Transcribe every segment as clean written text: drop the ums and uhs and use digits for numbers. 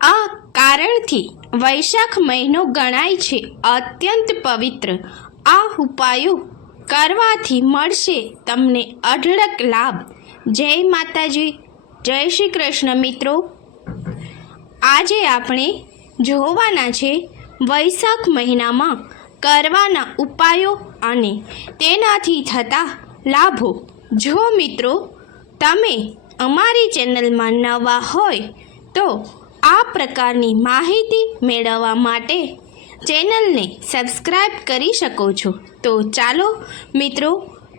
આ કારણથી વૈશાખ મહિનો ગણાય છે અત્યંત પવિત્ર। આ ઉપાયો કરવાથી મળશે તમને અઢળક લાભ। જય માતાજી, જય શ્રી કૃષ્ણ। મિત્રો, આજે આપણે જોવાના છે વૈશાખ મહિનામાં કરવાના ઉપાયો અને તેનાથી થતા લાભો। જો મિત્રો તમે અમારી ચેનલમાં નવા હોય તો આ પ્રકારની માહિતી મેળવવા માટે ચેનલને સબસ્ક્રાઈબ કરી શકો છો। તો ચાલો મિત્રો,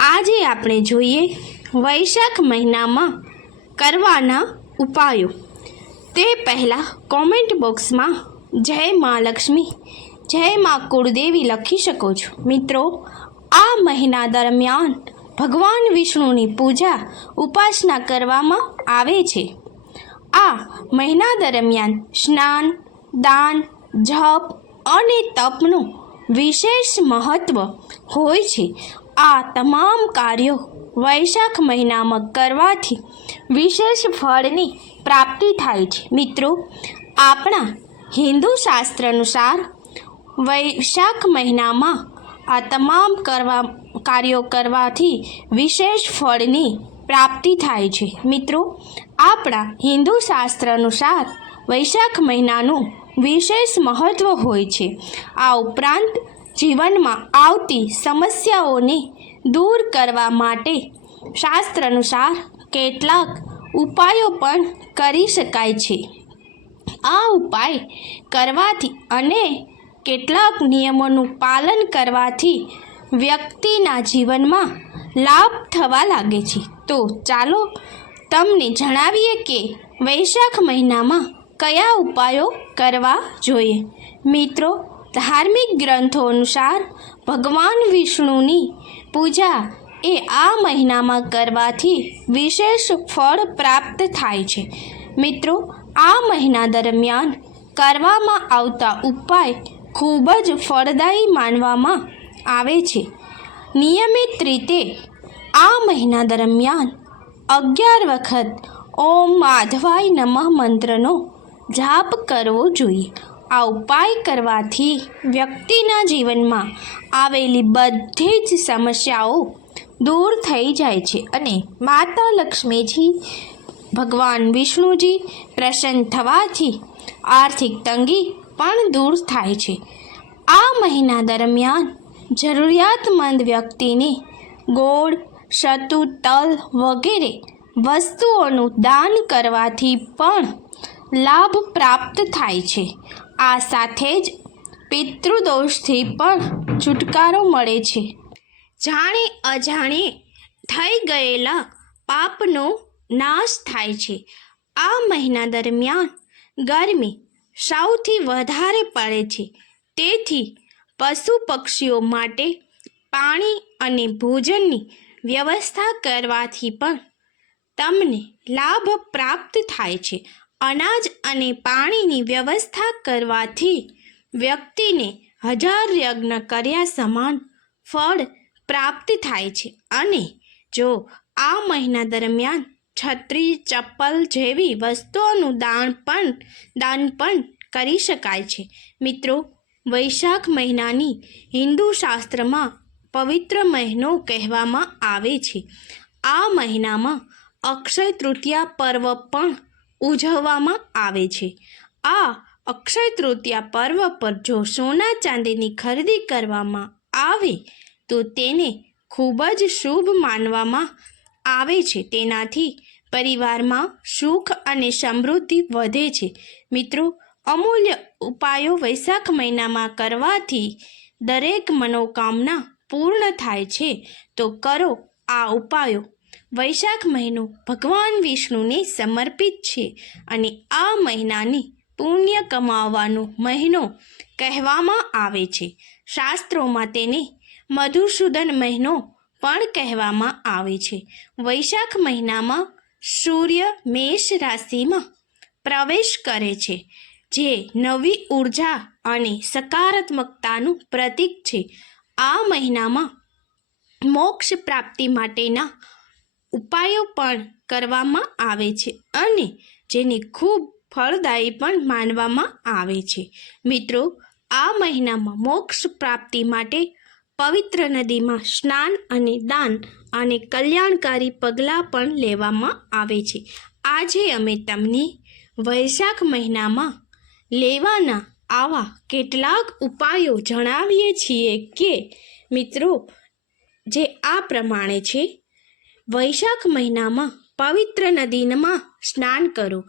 આજે આપણે જોઈએ વૈશાખ મહિનામાં કરવાના ઉપાયો। તે પહેલાં કોમેન્ટ બોક્સમાં જય મા લક્ષ્મી, જય મા કુળદેવી લખી શકો છો। મિત્રો, આ મહિના દરમિયાન ભગવાન વિષ્ણુની પૂજા ઉપાસના કરવામાં આવે છે। આ મહિના દરમિયાન સ્નાન, દાન, જપ અને તપનું વિશેષ મહત્ત્વ હોય છે। આ તમામ કાર્યો વૈશાખ મહિનામાં કરવાથી વિશેષ ફળની પ્રાપ્તિ થાય છે। મિત્રો, આપણા હિન્દુ શાસ્ત્ર અનુસાર વૈશાખ મહિનામાં આ તમામ કાર્યો કરવાથી વિશેષ ફળની પ્રાપ્તિ થાય છે। મિત્રો, આપણા હિન્દુ શાસ્ત્ર અનુસાર વૈશાખ મહિનાનું વિશેષ મહત્ત્વ હોય છે। આ ઉપરાંત જીવનમાં આવતી સમસ્યાઓને દૂર કરવા માટે શાસ્ત્ર અનુસાર કેટલાક ઉપાયો પણ કરી શકાય છે। આ ઉપાય કરવાથી અને કેટલાક નિયમોનું પાલન કરવાથી વ્યક્તિના જીવનમાં લાભ થવા લાગે છે। તો ચાલો તમને જણાવીએ કે વૈશાખ મહિનામાં કયા ઉપાયો કરવા જોઈએ। મિત્રો, ધાર્મિક ગ્રંથો અનુસાર ભગવાન વિષ્ણુની પૂજા એ આ મહિનામાં કરવાથી વિશેષ ફળ પ્રાપ્ત થાય છે। મિત્રો, આ મહિના દરમિયાન કરવામાં આવતા ઉપાય ખૂબ જ ફળદાયી માનવામાં આવે છે। નિયમિત રીતે આ મહિના દરમિયાન 11 વખત ઓમ માધવાય નમઃ મંત્રનો જાપ કરવો જોઈએ। આ ઉપાય કરવાથી વ્યક્તિના જીવનમાં આવેલી બધી જ સમસ્યાઓ દૂર થઈ જાય છે અને માતા લક્ષ્મીજી, ભગવાન વિષ્ણુજી પ્રસન્ન થવાથી આર્થિક તંગી પણ દૂર થાય છે। આ મહિના દરમિયાન જરૂરિયાતમંદ વ્યક્તિને ગોળ, સત્તુ, તલ વગેરે વસ્તુઓનું દાન કરવાથી પણ લાભ પ્રાપ્ત થાય છે। આ સાથે જ પિતૃદોષથી પણ છુટકારો મળે છે। જાણે અજાણે થઈ ગયેલા પાપનો નાશ થાય છે। આ મહિના દરમિયાન ગરમી સૌથી વધારે પડે છે, તેથી પશુ પક્ષીઓ માટે પાણી અને ભોજનની વ્યવસ્થા કરવાથી પણ તમને લાભ પ્રાપ્ત થાય છે। અનાજ અને પાણીની વ્યવસ્થા કરવાથી વ્યક્તિને 1000 યજ્ઞ કર્યા સમાન ફળ પ્રાપ્ત થાય છે। અને જો આ મહિના દરમિયાન છત્રી, ચપ્પલ જેવી વસ્તુઓનું દાન પણ કરી શકાય છે। મિત્રો, વૈશાખ મહિનાની હિન્દુ શાસ્ત્રમાં પવિત્ર મહિનો કહેવામાં આવે છે। આ મહિનામાં અક્ષય તૃતીયા પર્વ પણ ઉજવવામાં આવે છે। આ અક્ષય તૃતીયા પર્વ પર જો સોના ચાંદીની ખરીદી કરવામાં આવે તો તેને ખૂબ જ શુભ માનવામાં આવે છે। તેનાથી પરિવારમાં સુખ અને સમૃદ્ધિ વધે છે। મિત્રો, અમૂલ્ય ઉપાયો વૈશાખ મહિનામાં કરવાથી દરેક મનોકામના પૂર્ણ થાય છે। તો કરો આ ઉપાયો। વૈશાખ મહિનો ભગવાન વિષ્ણુને સમર્પિત છે અને આ મહિનાની પુણ્ય કમાવાનો મહિનો કહેવામાં આવે છે। શાસ્ત્રોમાં તેને મધુસૂદન મહિનો પણ કહેવામાં આવે છે। વૈશાખ મહિનામાં સૂર્ય મેષ રાશિમાં પ્રવેશ કરે છે, જે નવી ઉર્જા અને સકારાત્મકતાનું પ્રતીક છે। આ મહિનામાં મોક્ષ પ્રાપ્તિ માટેના ઉપાયો પણ કરવામાં આવે છે અને જેની ખૂબ ફળદાયી પણ માનવામાં આવે છે. મિત્રો, આ મહિનામાં મોક્ષ પ્રાપ્તિ માટે પવિત્ર નદીમાં સ્નાન અને દાન અને કલ્યાણકારી પગલાં પણ લેવામાં આવે છે. આજે અમે તમને વૈશાખ મહિનામાં લેવાના આવા કેટલાક ઉપાયો જણાવીએ છીએ કે મિત્રો જે આ પ્રમાણે છે. વૈશાખ મહિનામાં પવિત્ર નદીમાં સ્નાન કરો.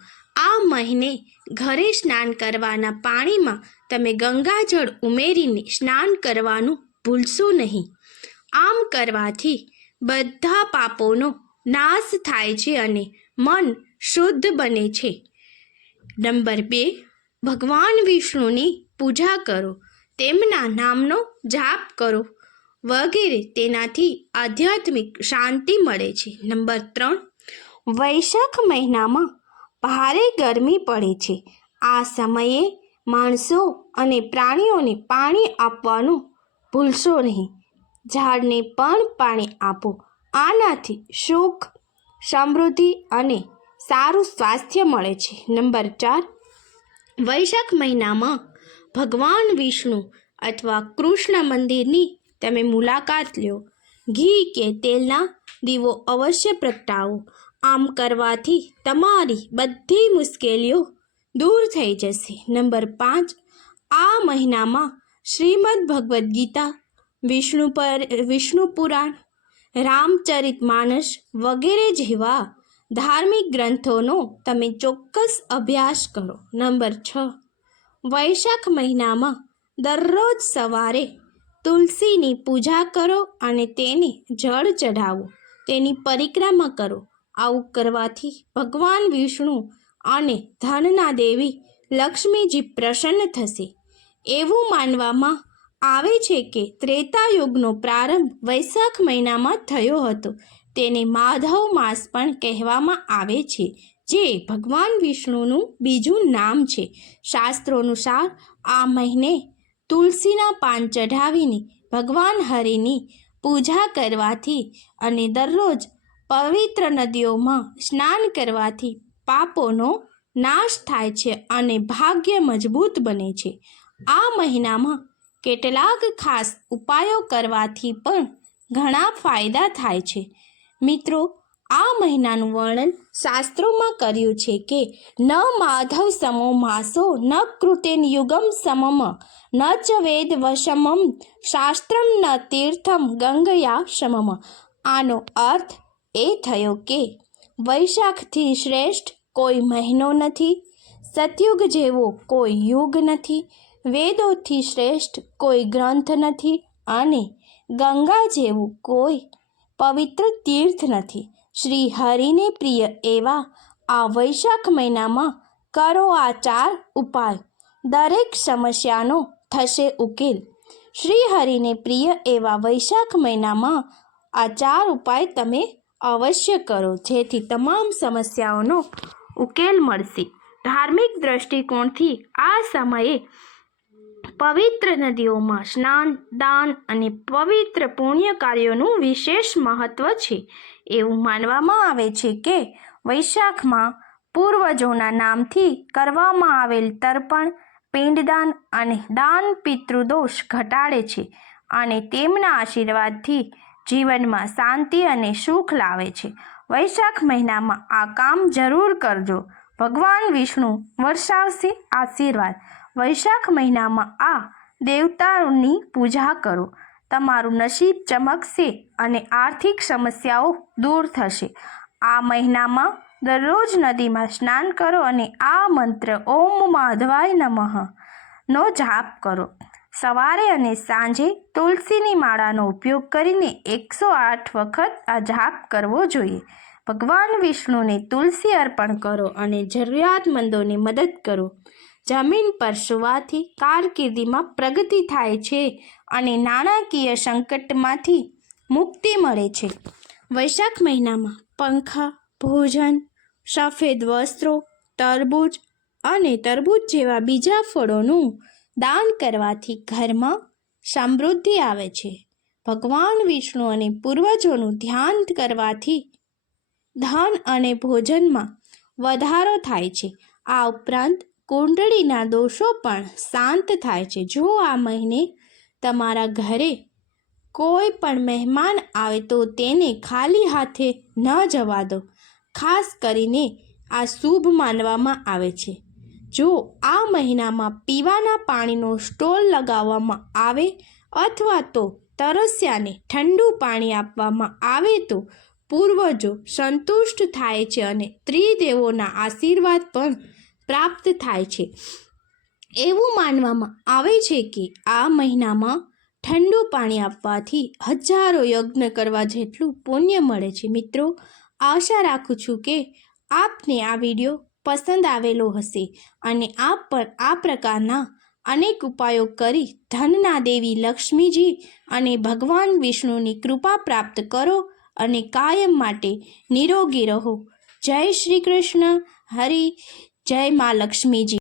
આ મહિને ઘરે સ્નાન કરવાના પાણીમાં તમે ગંગાજળ ઉમેરીને સ્નાન કરવાનું ભૂલશો નહીં. આમ કરવાથી બધા પાપોનો નાશ થાય છે અને મન શુદ્ધ બને છે. નંબર 2, ભગવાન વિષ્ણુની પૂજા કરો. તેમના નામનો જાપ કરો વગેરે. તેનાથી આધ્યાત્મિક શાંતિ મળે છે. નંબર 3, વૈશાખ મહિનામાં ભારે ગરમી પડે છે. આ સમયે માણસો અને પ્રાણીઓને પાણી આપવાનું ભૂલશો નહીં. ઝાડને પણ પાણી આપો. આનાથી સુખ, સમૃદ્ધિ અને સારું સ્વાસ્થ્ય મળે છે. નંબર 4, વૈશાખ મહિનામાં ભગવાન વિષ્ણુ અથવા કૃષ્ણ મંદિરની તમે મુલાકાત લો. ઘી કે તેલના દીવો અવશ્ય પ્રગટાવો. આમ કરવાથી તમારી બધી મુશ્કેલીઓ દૂર થઈ જશે. નંબર 5, આ મહિનામાં શ્રીમદ્ ભગવદ્ ગીતા, વિષ્ણુ પુરાણ, રામચરિતમાનસ વગેરે જેવા ધાર્મિક ગ્રંથોનો તમે ચોક્કસ અભ્યાસ કરો. નંબર 6, વૈશાખ મહિનામાં દરરોજ સવારે તુલસીની પૂજા કરો અને તેને જળ ચઢાવો. તેની પરિક્રમા કરો. આવું કરવાથી ભગવાન વિષ્ણુ અને ધનના દેવી લક્ષ્મીજી પ્રસન્ન થશે. એવું માનવામાં આવે છે કે ત્રેતાયુગનો પ્રારંભ વૈશાખ મહિનામાં થયો હતો. તેને માધવ માસ પણ કહેવામાં આવે છે, જે ભગવાન વિષ્ણુનું બીજું નામ છે. શાસ્ત્રોનુસાર આ મહિને તુલસીના પાન ચઢાવીને ભગવાન હરિની પૂજા કરવાથી અને દરરોજ પવિત્ર નદીઓમાં સ્નાન કરવાથી પાપોનો નાશ થાય છે અને ભાગ્ય મજબૂત બને છે. આ મહિનામાં કેટલાક ખાસ ઉપાયો કરવાથી પણ ઘણા ફાયદા થાય છે. મિત્રો, આ મહિનાનું વર્ણન શાસ્ત્રોમાં કર્યું છે કે ન માધવ સમો માસો ન કૃતેન યુગમ સમમ ન ચ વેદ વશમમ શાસ્ત્રમ ન તીર્થમ ગંગયા સમમ. આનો અર્થ એ થયો કે વૈશાખથી શ્રેષ્ઠ કોઈ મહિનો નથી, સતયુગ જેવો કોઈ યુગ નથી, વેદોથી શ્રેષ્ઠ કોઈ ગ્રંથ નથી અને ગંગા જેવું કોઈ પવિત્ર તીર્થ નથી. શ્રી હરિને પ્રિય એવા આ વૈશાખ મહિનામાં કરો આ 4 ઉપાય. દરેક સમસ્યાનો થશે ઉકેલ. શ્રી હરિને પ્રિય એવા વૈશાખ મહિનામાં આ 4 ઉપાય તમે અવશ્ય કરો, જેથી તમામ સમસ્યાઓનો ઉકેલ મળશે. ધાર્મિક દ્રષ્ટિકોણથી આ સમયે પવિત્ર નદીઓમાં સ્નાન, દાન અને પવિત્ર પુણ્ય કાર્યોનું વિશેષ મહત્વ છે. એવું માનવામાં આવે છે કે વૈશાખમાં પૂર્વજોના નામથી કરવામાં આવેલ તર્પણ, પિંડદાન અને દાન પિતૃદોષ ઘટાડે છે અને તેમના આશીર્વાદથી જીવનમાં શાંતિ અને સુખ લાવે છે. વૈશાખ મહિનામાં આ કામ જરૂર કરજો. ભગવાન વિષ્ણુ વર્ષાવશે આશીર્વાદ. વૈશાખ મહિનામાં આ દેવતાઓની પૂજા કરો. તમારું નસીબ ચમકશે અને આર્થિક સમસ્યાઓ દૂર થશે. આ મહિનામાં દરરોજ નદીમાં સ્નાન કરો અને આ મંત્ર ઓમ માધવાય નમઃ નો જાપ કરો. સવારે અને સાંજે તુલસીની માળાનો ઉપયોગ કરીને 108 વખત આ જાપ કરવો જોઈએ. ભગવાન વિષ્ણુને તુલસી અર્પણ કરો અને જરૂરિયાતમંદોની મદદ કરો. જમીન પર સુવાથી કારકિર્દીમાં પ્રગતિ થાય છે અને નાણાકીય સંકટમાંથી મુક્તિ મળે છે. વૈશાખ મહિનામાં પંખા, ભોજન, સફેદ વસ્ત્રો, તરબૂચ જેવા બીજા ફળોનું દાન કરવાથી ઘરમાં સમૃદ્ધિ આવે છે. ભગવાન વિષ્ણુ અને પૂર્વજોનું ધ્યાન કરવાથી ધન અને ભોજનમાં વધારો થાય છે. આ ઉપરાંત કુંડળીના દોષો પણ શાંત થાય છે. જો આ મહિને તમારા ઘરે કોઈ પણ મહેમાન આવે તો તેને ખાલી હાથે ન જવા દો. ખાસ કરીને આ શુભ માનવામાં આવે છે. જો આ મહિનામાં પીવાના પાણીનો સ્ટોલ લગાવવામાં આવે અથવા તો તરસ્યાને ઠંડુ પાણી આપવામાં આવે તો પૂર્વજો સંતુષ્ટ થાય છે અને ત્રિદેવોના આશીર્વાદ પણ પ્રાપ્ત થાય છે. એવું માનવામાં આવે છે કે આ મહિનામાં ઠંડુ પાણી આપવાથી હજારો યજ્ઞ કરવા જેટલું પુણ્ય મળે છે. મિત્રો, આશા રાખું છું કે આપને આ વિડીયો પસંદ આવેલો હશે અને આપ પણ આ પ્રકારના અનેક ઉપાયો કરી ધનના દેવી લક્ષ્મીજી અને ભગવાન વિષ્ણુની કૃપા પ્રાપ્ત કરો અને કાયમ માટે નિરોગી રહો. જય શ્રી કૃષ્ણ. હરિ જય મા લક્ષ્મીજી.